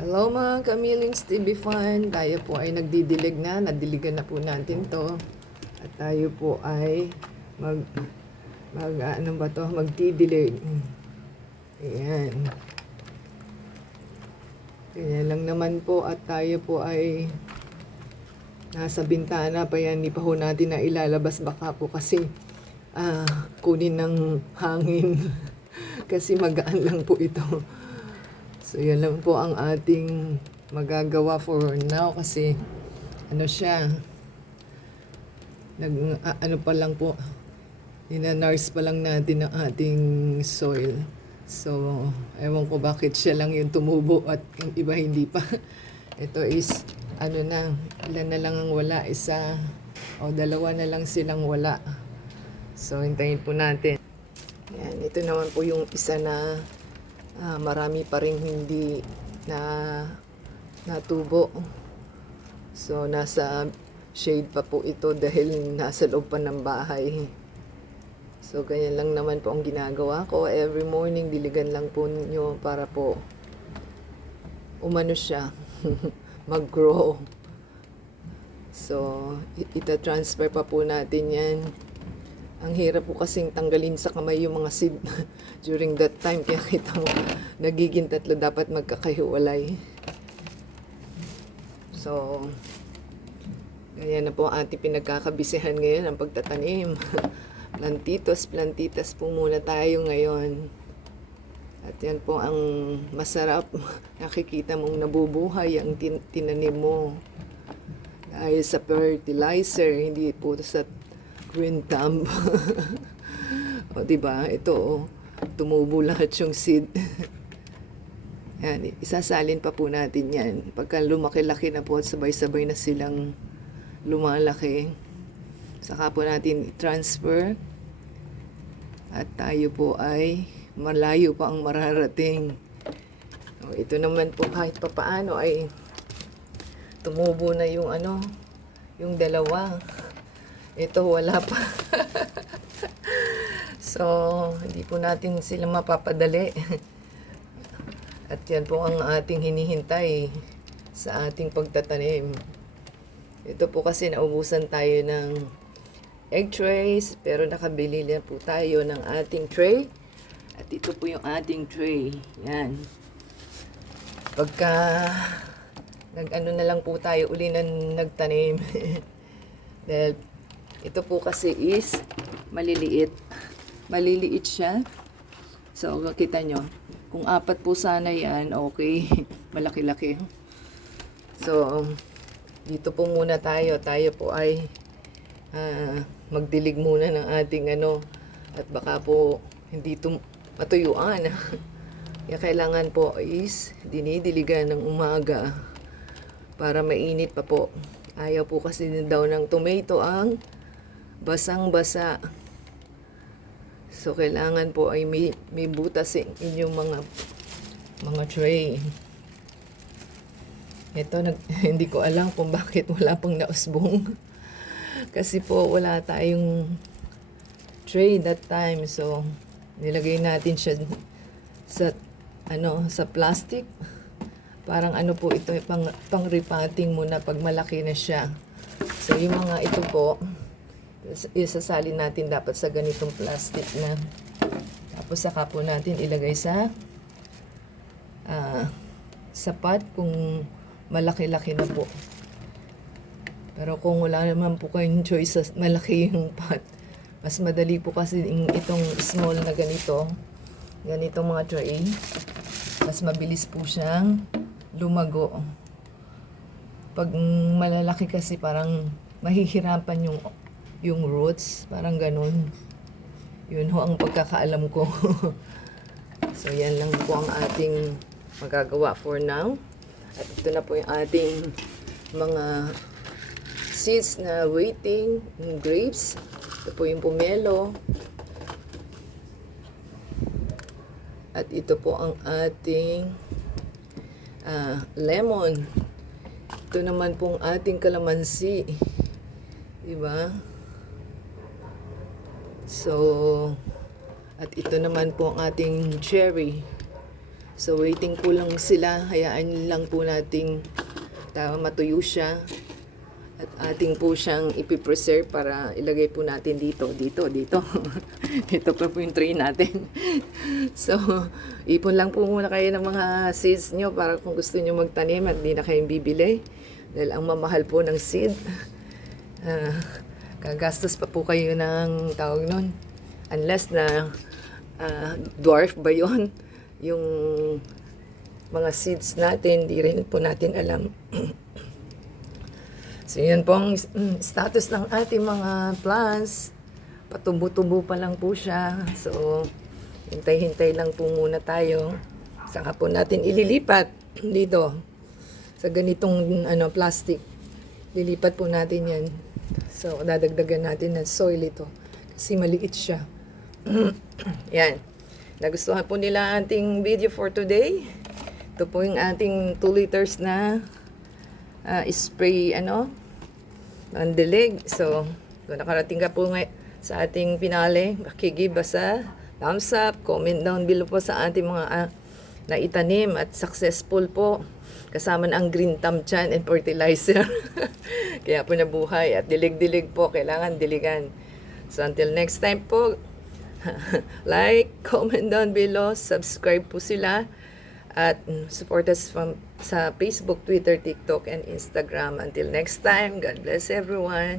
Hello mga Kamilings TV Fan, tayo po ay nagdidilig na, nadiligan na po natin to. At tayo po ay magdidilig. Ayan. Kaya lang naman po at tayo po ay nasa bintana pa yan, hindi pa ho natin na ilalabas baka po kasi kunin ng hangin. Kasi magaan lang po ito. So, yan lang po ang ating magagawa for now kasi siya, ano pa lang po, ina-nurse pa lang natin ang ating soil. So, ewan ko bakit siya lang yung tumubo at yung iba hindi pa. Ito is, ilan na lang ang wala, isa o dalawa na lang silang wala. So, hintayin po natin. Yan, ito naman po yung isa na marami pa rin hindi na natubo. So, nasa shade pa po ito dahil nasa loob pa ng bahay. So, ganyan lang naman po ang ginagawa ko. Every morning, diligan lang po ninyo para po umano siya, mag-grow. So, ita-transfer pa po natin yan. Ang hirap po kasing tanggalin sa kamay yung mga seed during that time. Kaya kita mo, nagiging tatlo dapat magkakahiwalay. So, ganyan na po ang ating pinagkakabisihan ngayon ang pagtatanim. Plantitas po muna tayo ngayon. At yan po ang masarap. Nakikita mong nabubuhay ang tinanim mo. Dahil sa fertilizer, hindi po sa green thumb. O, diba? Ito, tumubo lahat yung seed. Yan, isasalin pa po natin yan. Pagka lumaki-laki na po at sabay-sabay na silang lumalaki, saka po natin i-transfer. At tayo po ay malayo pa ang mararating. O, ito naman po kahit papaano ay tumubo na yung yung dalawa. Ito wala pa. So, hindi po natin sila mapapadali. At yan po ang ating hinihintay sa ating pagtatanim. Ito po kasi naubusan tayo ng egg trays, pero nakabili na po tayo ng ating tray. At ito po yung ating tray. Yan. Pagka na lang po tayo uli na nagtanim. Dahil ito po kasi is maliliit. Maliliit siya. So, kita nyo. Kung 4 po sana yan, okay. Malaki-laki. So, dito po muna tayo. Tayo po ay magdilig muna ng ating at baka po hindi matuyuan. Kaya kailangan po is dinidiligan ng umaga para mainit pa po. Ayaw po kasi din daw ng tomato ang basang-basa. So, kailangan po ay may butas inyong mga tray. Ito, hindi ko alam kung bakit wala pang nausbong. Kasi po, wala tayong tray that time. So, nilagay natin siya sa plastic. Parang po ito, pang repotting muna pag malaki na siya. So, yung mga ito po, isasalin natin dapat sa ganitong plastic na. Tapos saka po natin ilagay sa pot kung malaki-laki na po. Pero kung wala naman po kayong choice sa malaki yung pot, mas madali po kasi itong small na ganitong mga tray, mas mabilis po siyang lumago. Pag malalaki kasi parang mahihirapan yung roots, parang ganun. Yun ho ang pagkakaalam ko. So, yan lang po ang ating magagawa for now. At ito na po yung ating mga seeds na waiting, yung grapes. Ito po yung pomelo. At ito po ang ating lemon. Ito naman pong ating kalamansi. Diba? So, at ito naman po ang ating cherry. So waiting po lang sila, hayaan lang po nating matuyo siya. At ating po siyang ipipreserve para ilagay po natin dito. Dito pa po yung tray natin. So, ipon lang po muna kayo ng mga seeds nyo para kung gusto nyo magtanim at di na kayong bibili. Dahil ang mamahal po ng seed. Gagastos pa po kayo ng tawag nun. Unless na dwarf ba yun? Yung mga seeds natin, di rin po natin alam. So, yan po ang status ng ating mga plants. Patubo-tubo pa lang po siya. So, hintay-hintay lang po muna tayo. Saka po natin ililipat dito sa ganitong plastic. Lilipat po natin yan. So, dadagdagan natin ng soil ito. Kasi maliit siya. Yan. Nagustuhan po nila ating video for today. Ito po yung ating 2 liters na spray ang dilig. So kung nakarating ka po sa ating finale, makigive sa thumbs up, comment down below po sa ating mga naitanim at successful po kasama na ang green thumb dyan and fertilizer. Kaya po nabuhay at dilig-dilig po, kailangan diligan. So until next time po, like, comment down below, subscribe po sila. At support us sa Facebook, Twitter, TikTok, and Instagram. Until next time, God bless everyone.